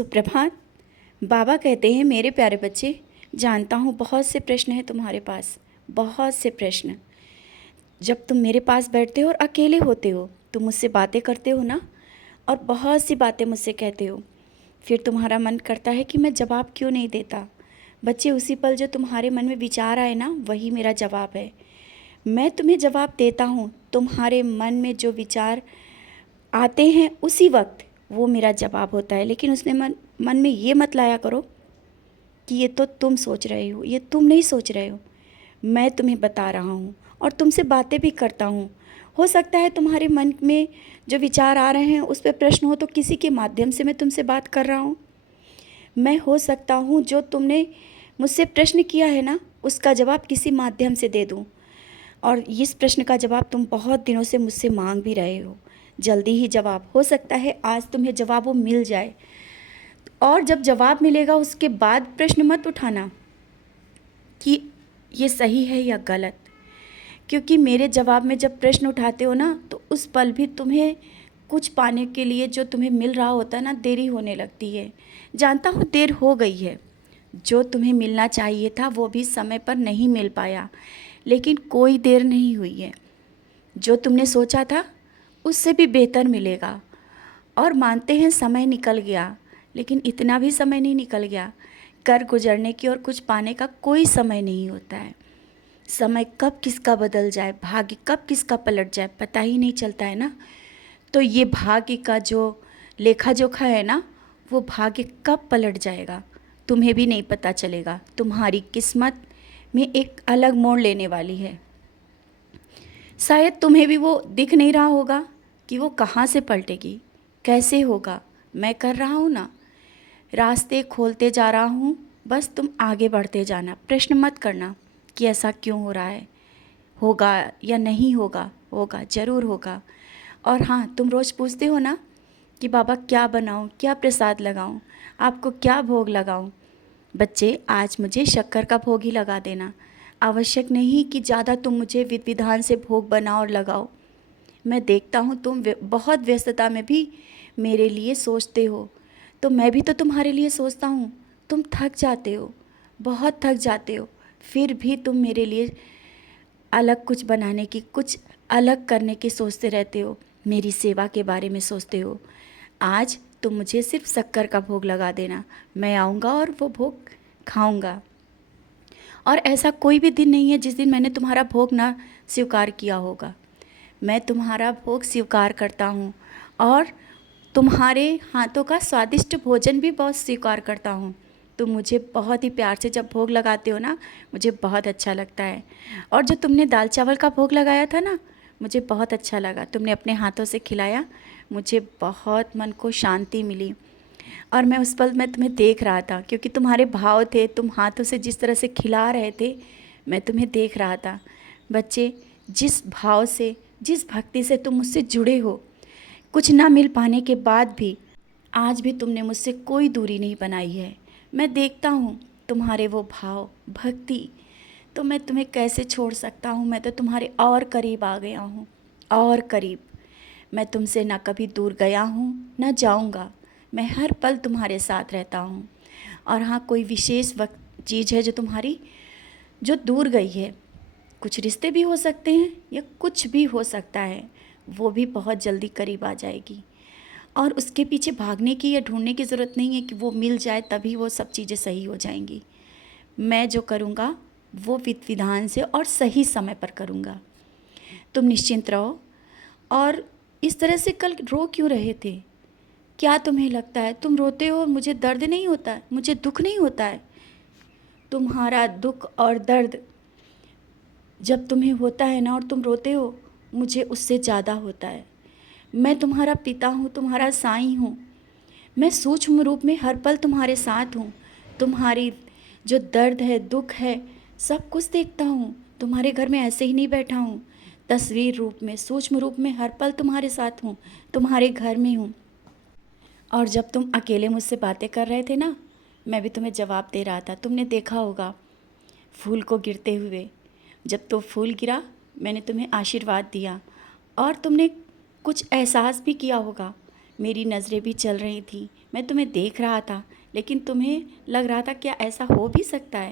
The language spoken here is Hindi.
सुप्रभात। बाबा कहते हैं, मेरे प्यारे बच्चे, जानता हूँ बहुत से प्रश्न हैं तुम्हारे पास, बहुत से प्रश्न। जब तुम मेरे पास बैठते हो और अकेले होते हो, तुम मुझसे बातें करते हो ना, और बहुत सी बातें मुझसे कहते हो। फिर तुम्हारा मन करता है कि मैं जवाब क्यों नहीं देता। बच्चे, उसी पल जो तुम्हारे मन में विचार आए ना, वही मेरा जवाब है। मैं तुम्हें जवाब देता हूँ। तुम्हारे मन में जो विचार आते हैं उसी वक्त वो मेरा जवाब होता है। लेकिन उसने मन में ये मत लाया करो कि ये तो तुम सोच रहे हो, ये तुम नहीं सोच रहे हो। मैं तुम्हें बता रहा हूँ और तुमसे बातें भी करता हूँ। हो सकता है तुम्हारे मन में जो विचार आ रहे हैं उस पर प्रश्न हो, तो किसी के माध्यम से मैं तुमसे बात कर रहा हूँ। मैं हो सकता हूँ जो तुमने मुझसे प्रश्न किया है ना, उसका जवाब किसी माध्यम से दे दूँ। और इस प्रश्न का जवाब तुम बहुत दिनों से मुझसे मांग भी रहे हो। जल्दी ही जवाब हो सकता है आज तुम्हें जवाब वो मिल जाए। और जब जवाब मिलेगा उसके बाद प्रश्न मत उठाना कि ये सही है या गलत, क्योंकि मेरे जवाब में जब प्रश्न उठाते हो ना, तो उस पल भी तुम्हें कुछ पाने के लिए जो तुम्हें मिल रहा होता है ना, देरी होने लगती है। जानता हूँ देर हो गई है। जो तुम्हें मिलना चाहिए था वो भी समय पर नहीं मिल पाया, लेकिन कोई देर नहीं हुई है। जो तुमने सोचा था उससे भी बेहतर मिलेगा। और मानते हैं समय निकल गया, लेकिन इतना भी समय नहीं निकल गया। कर गुजरने की और कुछ पाने का कोई समय नहीं होता है। समय कब किसका बदल जाए, भाग्य कब किसका पलट जाए, पता ही नहीं चलता है ना। तो ये भाग्य का जो लेखा जोखा है ना, वो भाग्य कब पलट जाएगा तुम्हें भी नहीं पता चलेगा। तुम्हारी किस्मत में एक अलग मोड़ लेने वाली है। शायद तुम्हें भी वो दिख नहीं रहा होगा कि वो कहाँ से पलटेगी, कैसे होगा। मैं कर रहा हूँ ना, रास्ते खोलते जा रहा हूँ। बस तुम आगे बढ़ते जाना, प्रश्न मत करना कि ऐसा क्यों हो रहा है, होगा या नहीं होगा। होगा, ज़रूर होगा। और हाँ, तुम रोज़ पूछते हो ना कि बाबा क्या बनाऊँ, क्या प्रसाद लगाऊँ, आपको क्या भोग लगाऊँ। बच्चे, आज मुझे शक्कर का भोग ही लगा देना। आवश्यक नहीं कि ज़्यादा तुम मुझे विधि विधान से भोग बनाओ और लगाओ। मैं देखता हूँ तुम बहुत व्यस्तता में भी मेरे लिए सोचते हो, तो मैं भी तो तुम्हारे लिए सोचता हूँ। तुम थक जाते हो, बहुत थक जाते हो, फिर भी तुम मेरे लिए अलग कुछ बनाने की, कुछ अलग करने की सोचते रहते हो। मेरी सेवा के बारे में सोचते हो। आज तुम मुझे सिर्फ शक्कर का भोग लगा देना, मैं आऊँगा और वो भोग खाऊँगा। और ऐसा कोई भी दिन नहीं है जिस दिन मैंने तुम्हारा भोग ना स्वीकार किया होगा। मैं तुम्हारा भोग स्वीकार करता हूँ, और तुम्हारे हाथों का स्वादिष्ट भोजन भी बहुत स्वीकार करता हूँ। तुम मुझे बहुत ही प्यार से जब भोग लगाते हो ना, मुझे बहुत अच्छा लगता है। और जो तुमने दाल चावल का भोग लगाया था ना, मुझे बहुत अच्छा लगा। तुमने अपने हाथों से खिलाया, मुझे बहुत मन को शांति मिली। और मैं उस पल में तुम्हें देख रहा था, क्योंकि तुम्हारे भाव थे, तुम हाथों से जिस तरह से खिला रहे थे, मैं तुम्हें देख रहा था। बच्चे, जिस भाव से, जिस भक्ति से तुम मुझसे जुड़े हो, कुछ ना मिल पाने के बाद भी आज भी तुमने मुझसे कोई दूरी नहीं बनाई है। मैं देखता हूँ तुम्हारे वो भाव, भक्ति, तो मैं तुम्हें कैसे छोड़ सकता हूँ। मैं तो तुम्हारे और करीब आ गया हूँ, और करीब। मैं तुमसे ना कभी दूर गया हूँ, ना जाऊँगा। मैं हर पल तुम्हारे साथ रहता हूँ। और हाँ, कोई विशेष वक्त चीज़ है जो तुम्हारी, जो दूर गई है। कुछ रिश्ते भी हो सकते हैं या कुछ भी हो सकता है, वो भी बहुत जल्दी करीब आ जाएगी। और उसके पीछे भागने की या ढूंढने की ज़रूरत नहीं है कि वो मिल जाए तभी वो सब चीज़ें सही हो जाएंगी। मैं जो करूँगा वो विधि विधान से और सही समय पर करूँगा। तुम निश्चिंत रहो। और इस तरह से कल रो क्यों रहे थे? क्या तुम्हें लगता है तुम रोते हो और मुझे दर्द नहीं होता है, मुझे दुख नहीं होता है? तुम्हारा दुख और दर्द जब तुम्हें होता है ना और तुम रोते हो, मुझे उससे ज़्यादा होता है। मैं तुम्हारा पिता हूँ, तुम्हारा साईं हूँ। मैं सूक्ष्म रूप में हर पल तुम्हारे साथ हूँ। तुम्हारी जो दर्द है, दुख है, सब कुछ देखता हूँ। तुम्हारे घर में ऐसे ही नहीं बैठा हूँ, तस्वीर रूप में, सूक्ष्म रूप में हर पल तुम्हारे साथ हूँ, तुम्हारे घर में हूँ। और जब तुम अकेले मुझसे बातें कर रहे थे ना, मैं भी तुम्हें जवाब दे रहा था। तुमने देखा होगा फूल को गिरते हुए। जब तो फूल गिरा, मैंने तुम्हें आशीर्वाद दिया, और तुमने कुछ एहसास भी किया होगा मेरी नज़रें भी चल रही थी, मैं तुम्हें देख रहा था, लेकिन तुम्हें लग रहा था क्या ऐसा हो भी सकता है।